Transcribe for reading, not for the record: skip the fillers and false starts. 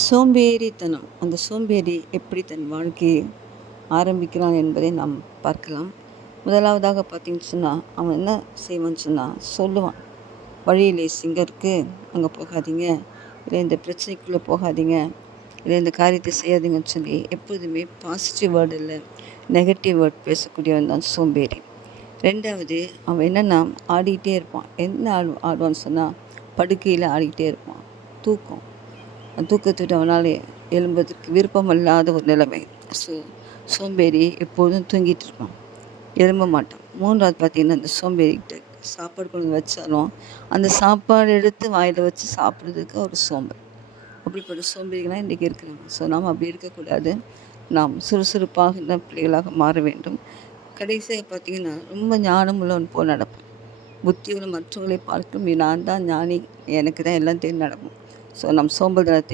சோம்பேறித்தனம். அந்த சோம்பேறி எப்படி தன் வாழ்க்கையை ஆரம்பிக்கிறான் என்பதை நாம் பார்க்கலாம். முதலாவதாக பார்த்தீங்கன்னு சொன்னால், அவன் என்ன செய்வான்னு சொன்னால் சொல்லுவான், வழியிலே சிங்கம் இருக்குது, அங்கே போகாதீங்க, இல்லை இந்த பிரச்சனைக்குள்ளே போகாதீங்க, இல்லை இந்த காரியத்தை செய்யாதீங்கன்னு சொல்லி எப்போதுமே பாசிட்டிவ் வேர்டு இல்லை, நெகட்டிவ் வேர்ட் பேசக்கூடியவன் தான் சோம்பேறி. ரெண்டாவது, அவன் என்னென்னா ஆடிக்கிட்டே இருப்பான். என்ன ஆடுவான்னு சொன்னால், படுக்கையில் ஆடிக்கிட்டே இருப்பான். தூக்கத்துட்டு அவனால் எழும்புவதற்கு விருப்பமில்லாத ஒரு நிலைமை. சோம்பேறி எப்போதும் தூங்கிட்டு இருப்பான், எழும்ப மாட்டான். மூன்றாவது பார்த்திங்கன்னா, அந்த சோம்பேறிக்கிட்ட சாப்பாடு கொண்டு வச்சாலும் அந்த சாப்பாடு எடுத்து வாயில் வச்சு சாப்பிட்றதுக்கு ஒரு சோம்பல். அப்படிப்பட்ட சோம்பேறிகளாக இன்றைக்கி இருக்கிறாங்க. நாம் அப்படி இருக்கக்கூடாது. நாம் சுறுசுறுப்பாக பிள்ளைகளாக மாற வேண்டும். கடைசியாக பார்த்திங்கன்னா, ரொம்ப ஞானம் உள்ளவன் போல் நடப்பேன். புத்தியுள்ள மற்றவர்களை பார்க்கும் நான் தான் ஞானி, எனக்கு தான் எல்லாம் தெரிந்து நடக்கும். நம் சோம்பல் தனத்தை